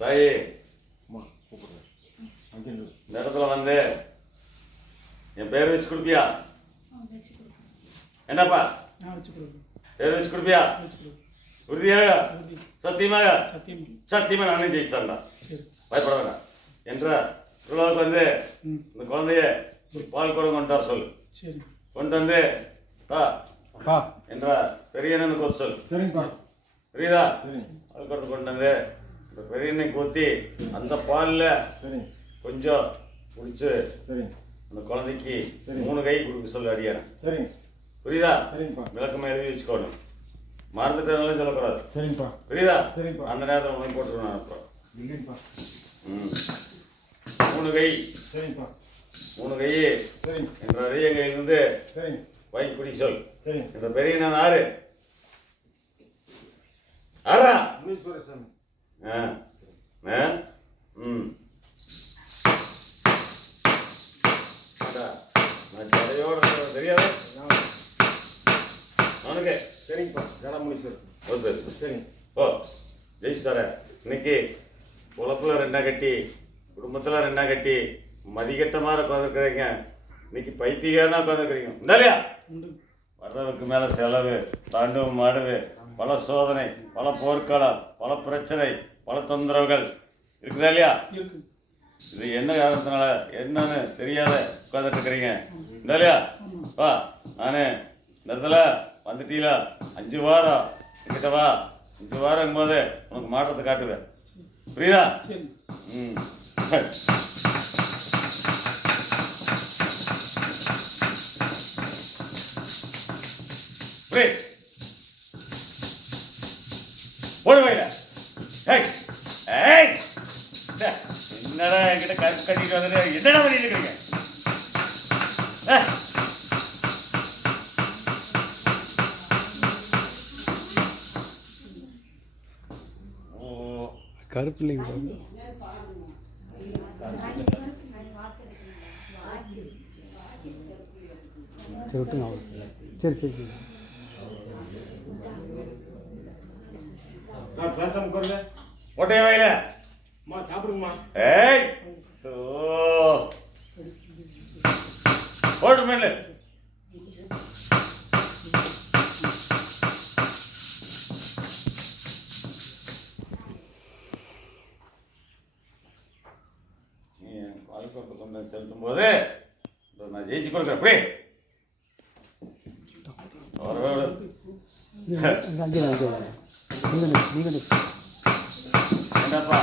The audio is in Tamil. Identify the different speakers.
Speaker 1: தாயி. இந்த இடத்துல வந்து. என் பேர் வச்சு கொடுப்பியா? என்னப்பா?
Speaker 2: நான் வச்சு கொடுக்குறேன்
Speaker 1: பேர் வச்சு கொடுப்பியா? உறுதியாக
Speaker 2: உறுதி.
Speaker 1: சத்தியமாக
Speaker 2: சத்தியம்.
Speaker 1: சத்தியமா நானே ஜெயிச்சு தந்தேன்
Speaker 2: சரி.
Speaker 1: பயப்பட வேண்டாம். என்ற திருவிழாவுக்கு வந்து இந்த குழந்தைய பால் கூட கொண்டு வர சொல்லு.
Speaker 2: சரி.
Speaker 1: கொண்டு வந்து என்ற பெரியண்ணனுக்கு ஒரு சொல்
Speaker 3: சரிங்கப்பா
Speaker 1: புரியுதா? பால் குடத்தை கொண்டு வந்து இந்த பெரியண்ணை ஊற்றி அந்த பாலில் கொஞ்சம் குடிச்சு
Speaker 3: சரிங்க
Speaker 1: அந்த குழந்தைக்கு
Speaker 3: சரி.
Speaker 1: மூணு கை கொடுக்க சொல்லி அடியாரன்.
Speaker 3: சரிங்க
Speaker 1: புரியுதா?
Speaker 3: சரிங்கப்பா
Speaker 1: விளக்கமாக எழுதி வச்சுக்கோணும். மறந்துட்டதுனால சொல்லக்கூடாது.
Speaker 3: சரிங்கப்பா
Speaker 1: புரியுதா?
Speaker 3: சரிப்பா.
Speaker 1: அந்த நேரத்தில் உனக்கு போட்டுருவேன் அப்புறம்.
Speaker 3: இல்லைங்கப்பா
Speaker 1: ம். மூணு கை.
Speaker 3: சரிங்கப்பா
Speaker 1: மூணு கை.
Speaker 3: சரிங்க
Speaker 1: என்ற அதிக கையிலிருந்து
Speaker 3: சரிங்க
Speaker 1: வாங்கி குடி சொல்
Speaker 3: சரிங்க
Speaker 1: இந்த பெரிய நான் ஆறு ஆறா
Speaker 3: முனீஸ்வர சாமி.
Speaker 1: ம். தெரியாது? அவனுக்கு
Speaker 3: சரிங்கப்பா ஜனமுனீஸ்வரர்
Speaker 1: ஒரு பேர்
Speaker 3: சரிங்க.
Speaker 1: ஓ ஜெயிச்சு தரேன் இன்னைக்கு உழப்புல ரெண்டா கட்டி குடும்பத்தில் ரெண்டா கட்டி மதிக்கட்ட மாதிரி உட்காந்துருக்குறீங்க இன்னைக்கு பைத்தியக்காரனா உட்காந்துருக்குறீங்க இல்லையா?
Speaker 2: உண்டு.
Speaker 1: வர்றதுக்கு மேலே செலவு தாண்டவம் மாடுது. பல சோதனை பல போர்க்காலம் பல பிரச்சனை பல தொந்தரவுகள். இருக்குதா இல்லையா? இது என்ன காரணத்தினால என்னன்னு தெரியாத உட்காந்துட்டு இருக்கிறீங்க இந்த இல்லையா? வா நானு இந்த இடத்துல வந்துட்டீங்களா? அஞ்சு வாரம். என்கிட்ட வா. அஞ்சு வாரம் போது உனக்கு மாற்றத்தை காட்டுவேன். புரியுதா? ம். போடு வைல ஏய் ஏய். என்னடா என்கிட்ட கருப்பு கட்டிட்டு வந்து என்னடா பண்ணிட்டு இருக்கீங்க? கருப்பு
Speaker 4: இல்லைங்க. சரி விட்டுங்க சரி சரி சரி.
Speaker 3: சார் பேசாம உட்காருங்க
Speaker 1: ஓட்டைய வைல
Speaker 3: அம்மா சாப்பிடுங்கம்மா.
Speaker 1: ஏய்! ஓ போடு மேல. செலுத்தும் போது நான் ஜெயிச்சு கொடுக்குறேன். அப்படி. வரவே
Speaker 4: 你们的你
Speaker 1: if.